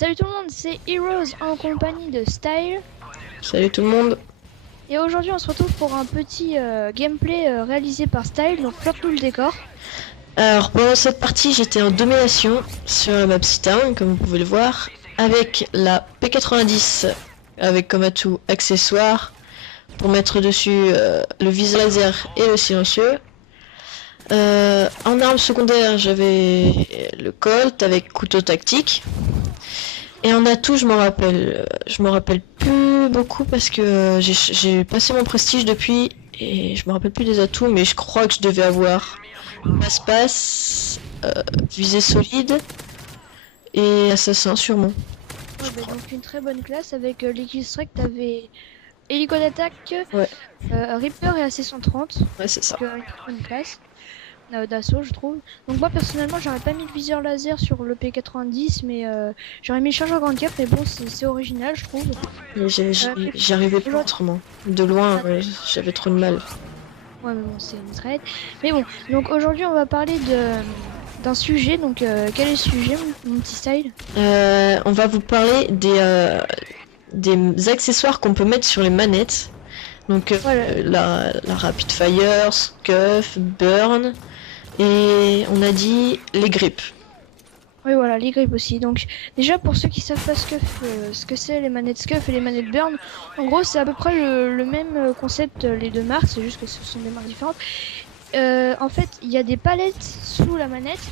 Salut tout le monde, c'est Heroes en compagnie de Style. Salut tout le monde. Et aujourd'hui on se retrouve pour un petit gameplay réalisé par Style, donc plante-nous le décor. Alors pendant cette partie j'étais en domination sur la map Seatown comme vous pouvez le voir avec la P90 avec comme atout accessoire pour mettre dessus le vis laser et le silencieux. En arme secondaire j'avais le Colt avec couteau tactique. Et en atout je m'en rappelle plus beaucoup parce que j'ai passé mon prestige depuis et je me rappelle plus des atouts, mais je crois que je devais avoir passe-passe, visée solide et assassin sûrement. Ouais, bah, donc une très bonne classe avec l'Equistrike, Strike, t'avais Hélico d'attaque, Ouais, Reaper et AC-130. ouais c'est ça. Donc une très bonne classe d'assaut je trouve. Donc moi personnellement j'aurais pas mis le viseur laser sur le P90 mais j'aurais mis le chargeur grande cap, mais bon c'est original je trouve. Mais j'arrivais pas autrement. De loin, ouais, j'avais trop de mal. Ouais mais bon c'est une trade. Mais bon, donc aujourd'hui on va parler d'un sujet, donc quel est le sujet mon petit Style? On va vous parler des accessoires qu'on peut mettre sur les manettes. Donc Voilà. la Rapid Fire, Scuff, Burn et on a dit les grips. Oui voilà, les grips aussi. Donc déjà pour ceux qui savent pas ce que c'est les manettes Scuff et les manettes Burn, en gros c'est à peu près le même concept les deux marques, c'est juste que ce sont des marques différentes. En fait il y a des palettes sous la manette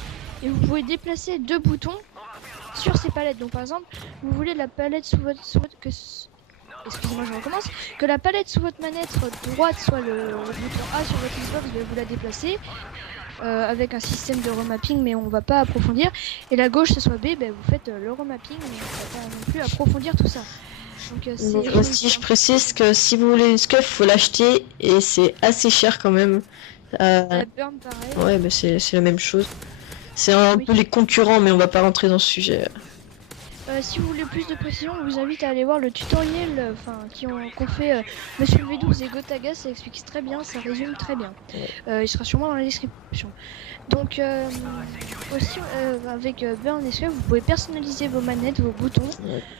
et vous pouvez déplacer deux boutons sur ces palettes. Donc par exemple vous voulez la palette excusez-moi je recommence, que la palette sous votre manette droite soit le bouton A sur votre Xbox, vous la déplacez. Avec un système de remapping, mais on va pas approfondir. Et la gauche, ce soit B, ben, vous faites le remapping, mais on va pas non plus approfondir tout ça. Donc, Donc aussi je précise que si vous voulez une Scuff, faut l'acheter et c'est assez cher quand même. la burn, pareil. Ouais, mais c'est la même chose. C'est un peu les concurrents, mais on va pas rentrer dans ce sujet. Si vous voulez plus de précision, je vous invite à aller voir le tutoriel qu'ont fait Monsieur V12 et Gotaga, ça explique très bien, ça résume très bien. Il sera sûrement dans la description. Donc aussi avec Burn et Scuff, vous pouvez personnaliser vos manettes, vos boutons.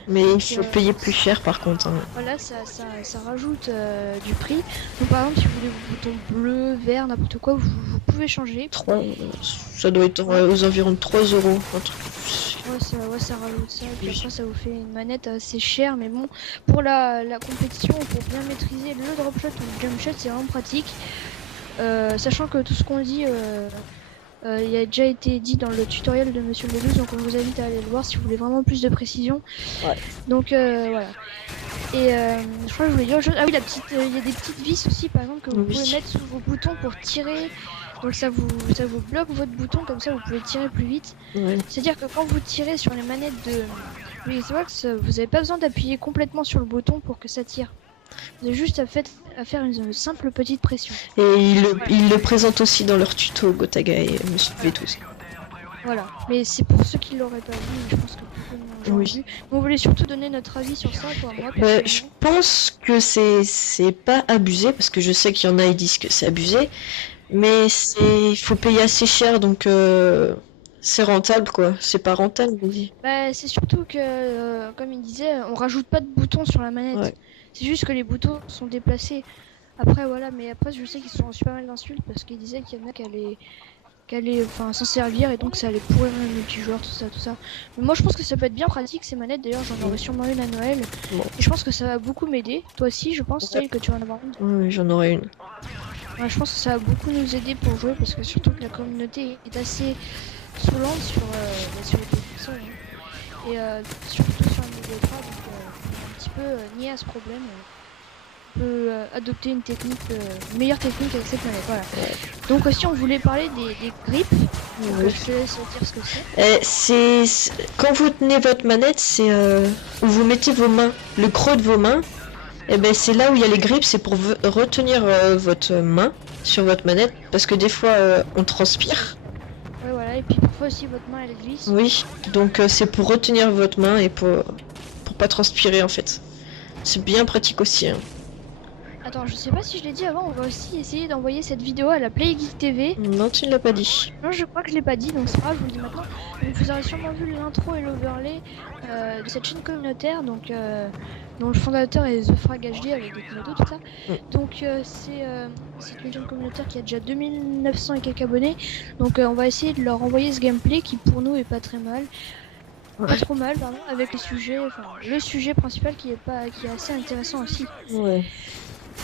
Mais il faut payer plus cher par contre. Hein. Voilà, ça rajoute du prix. Donc par exemple, si vous voulez vos boutons bleus, verts, n'importe quoi, vous pouvez changer. 3, ça doit être aux environs de 3 euros. Ouais, ça rajoute ça. Et puis après, ça vous fait une manette assez chère. Mais bon, pour la compétition, pour bien maîtriser le drop shot ou le jump shot, c'est vraiment pratique. Sachant que tout ce qu'on dit, il a déjà été dit dans le tutoriel de Monsieur V12, donc on vous invite à aller le voir si vous voulez vraiment plus de précision. Ouais. Donc voilà. Et je crois que je voulais dire autre chose. Ah oui, il y a des petites vis aussi, par exemple, que vous pouvez mettre sous vos boutons pour tirer. Donc ça vous bloque votre bouton, comme ça vous pouvez tirer plus vite. Ouais. C'est-à-dire que quand vous tirez sur les manettes de Xbox, vous n'avez pas besoin d'appuyer complètement sur le bouton pour que ça tire. Vous avez juste à faire une simple petite pression. Et ils le présentent aussi dans leur tuto, Gotaga et Monsieur V12. Voilà, mais c'est pour ceux qui l'auraient pas vu, je pense que beaucoup l'ont vu. On voulait surtout donner notre avis sur ça, quoi. Moi, je pense que c'est pas abusé, parce que je sais qu'il y en a qui disent que c'est abusé, mais il faut payer assez cher, donc c'est rentable, quoi. C'est pas rentable, on dit. Bah, c'est surtout que, comme il disait, on rajoute pas de boutons sur la manette. Ouais. C'est juste que les boutons sont déplacés. Après, voilà, mais après, je sais qu'ils sont super mal d'insultes parce qu'ils disaient qu'il y en a qui allaient s'en servir et donc ça allait pourrir le multijoueur, tout ça. Mais moi, je pense que ça peut être bien pratique ces manettes. D'ailleurs, j'en aurais sûrement une à Noël. Bon. Et je pense que ça va beaucoup m'aider. Toi aussi, je pense, que tu vas en avoir une. Oui, j'en aurai une. Ouais, je pense que ça va beaucoup nous aider pour jouer parce que surtout que la communauté est assez saoulante sur les consoles. Hein. Et surtout sur un niveau 3, donc on est un petit peu nié à ce problème. On peut adopter une meilleure technique avec cette manette. Voilà. Donc aussi on voulait parler des grips. Donc, je te laisse dire ce que c'est. Quand vous tenez votre manette, c'est où vous mettez vos mains, le creux de vos mains. Et ben c'est là où il y a les grips, c'est pour retenir votre main sur votre manette, parce que des fois on transpire. Ouais voilà, et puis parfois aussi votre main elle glisse. Oui, donc c'est pour retenir votre main et pour pas transpirer en fait. C'est bien pratique aussi. Hein. Attends, je sais pas si je l'ai dit avant, on va aussi essayer d'envoyer cette vidéo à la Play Geek TV. Non, tu ne l'as pas dit. Non, je crois que je l'ai pas dit, donc c'est pas grave, je vous le dis maintenant. Donc, vous aurez sûrement vu l'intro et l'overlay de cette chaîne communautaire, donc dont le fondateur est The Frag HD avec des photos, tout ça. Donc c'est une chaîne communautaire qui a déjà 2900 et quelques abonnés. Donc on va essayer de leur envoyer ce gameplay qui pour nous est pas très mal. Pas trop mal, pardon, avec les sujets, enfin le sujet principal qui est assez intéressant aussi. Ouais.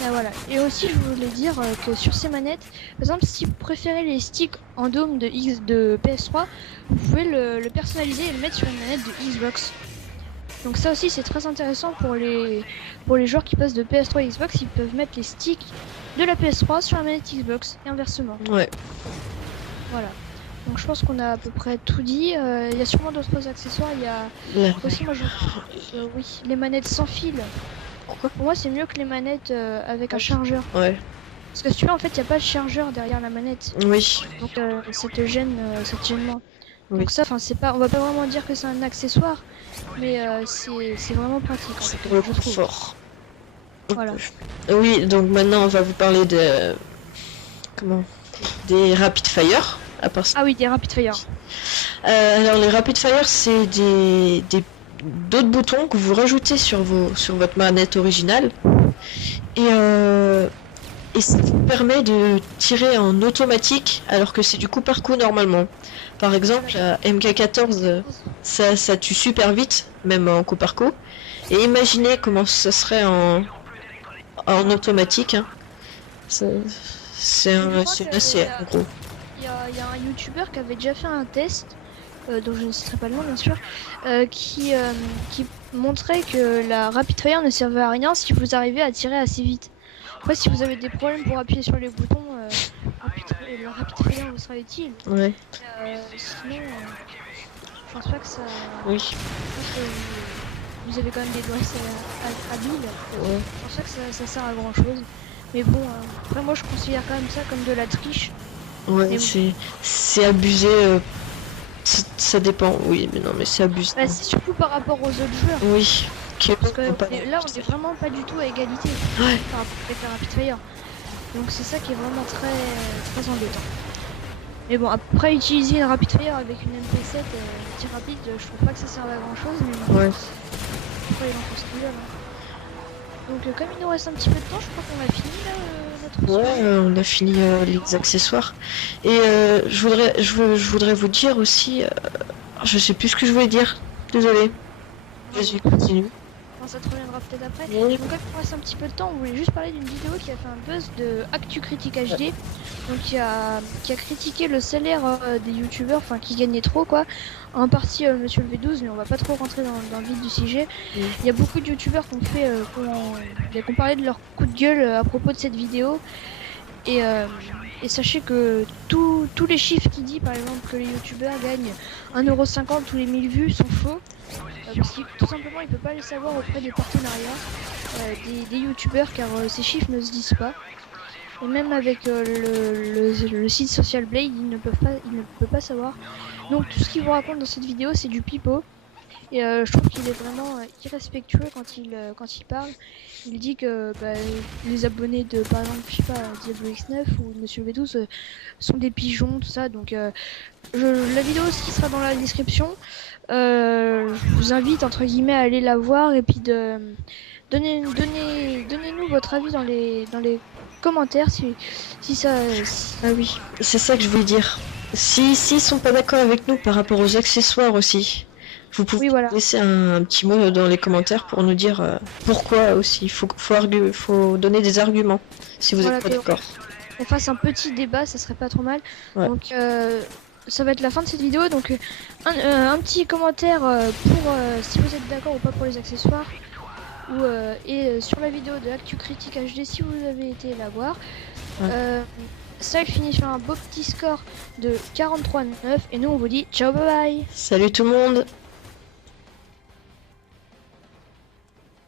Voilà. Et aussi, je voulais dire que sur ces manettes, par exemple, si vous préférez les sticks en dôme de PS3, vous pouvez le personnaliser et le mettre sur une manette de Xbox. Donc ça aussi, c'est très intéressant pour les joueurs qui passent de PS3 à Xbox. Ils peuvent mettre les sticks de la PS3 sur la manette Xbox et inversement. Ouais. Voilà. Donc je pense qu'on a à peu près tout dit. Il y a sûrement d'autres accessoires. Il y a aussi, moi, oui, les manettes sans fil. Pourquoi? Pour moi, c'est mieux que les manettes avec un chargeur. Ouais. Parce que si tu vois, en fait, il n'y a pas de chargeur derrière la manette. Oui. Donc ça te gêne, moins. Oui. Donc ça, enfin, c'est pas, on va pas vraiment dire que c'est un accessoire, mais c'est vraiment pratique. C'est pour le confort. Voilà. Oui, donc maintenant on va vous parler de des Rapid Fire. Ah oui, des Rapid Fire. Alors les Rapid Fire, c'est d'autres boutons que vous rajoutez sur votre manette originale et ça vous permet de tirer en automatique alors que c'est du coup par coup normalement. Par exemple, la MK14, ça tue super vite, même en coup par coup. Et imaginez comment ça serait en automatique. Hein. C'est un AC en gros. Il y a un YouTuber qui avait déjà fait un test, dont je ne citerai pas le nom bien sûr, qui montrait que la Rapid Fire ne servait à rien si vous arrivez à tirer assez vite. Après, si vous avez des problèmes pour appuyer sur les boutons, le Rapid Fire vous sera utile. Ouais. Sinon, je pense pas que ça. Oui. Je pense que vous avez quand même des doigts habiles. Ouais. Je pense pas que ça sert à grand chose. Mais bon, après, moi je considère quand même ça comme de la triche. Ouais, c'est abusé. Ça dépend, oui, mais non, mais c'est abusé. Bah, c'est surtout par rapport aux autres joueurs. Oui. Parce que là, on est vraiment pas du tout à égalité par rapport avec la Rapid Fire. Donc c'est ça qui est vraiment très embêtant. Mais bon, après utiliser une Rapid Fire avec une MP7 tir rapide, je trouve pas que ça serve à grand chose. Mais ouais. Après, ils en font ce qu'ils veulent. Donc comme il nous reste un petit peu de temps, je crois qu'on a fini là notre Ouais, on a fini les accessoires. Et je voudrais vous dire aussi, je sais plus ce que je voulais dire. Désolé. Vas-y, continue. Ça te reviendra peut-être après. Oui. Donc comme il nous reste un petit peu de temps, on voulait juste parler d'une vidéo qui a fait un buzz de Actu Critique HD. Donc qui a critiqué le salaire des youtubeurs, enfin qui gagnait trop quoi. En partie Monsieur le V12, mais on va pas trop rentrer dans le vif du sujet. Il y a beaucoup de youtubeurs qui ont parlé de leur coup de gueule à propos de cette vidéo. Et sachez que tous les chiffres qui disent par exemple que les youtubeurs gagnent 1,50€ tous les 1000 vues sont faux. Parce que tout simplement il peut pas les savoir auprès des partenariats des youtubeurs car ces chiffres ne se disent pas. Et même avec le site Social Blade, il ne peut pas savoir. Donc tout ce qu'il vous raconte dans cette vidéo c'est du pipeau. Et je trouve qu'il est vraiment irrespectueux quand il parle. Il dit que les abonnés de par exemple je sais pas Diablo X9 ou Monsieur V12 sont des pigeons, tout ça. Donc la vidéo aussi sera dans la description. Je vous invite entre guillemets à aller la voir et puis donnez-nous votre avis dans les commentaires si ça. Ah oui, c'est ça que je voulais dire. S'ils sont pas d'accord avec nous par rapport aux accessoires aussi. Vous pouvez laisser un petit mot dans les commentaires pour nous dire pourquoi aussi. Il faut donner des arguments si vous n'êtes pas d'accord. On fasse un petit débat, ça serait pas trop mal. Ouais. Donc ça va être la fin de cette vidéo. Donc un petit commentaire pour si vous êtes d'accord ou pas pour les accessoires. Et sur la vidéo de Actu Critique HD si vous avez été la voir. Ouais. Ça il finit sur un beau petit score de 43-9 et nous on vous dit ciao bye bye. Salut tout le monde.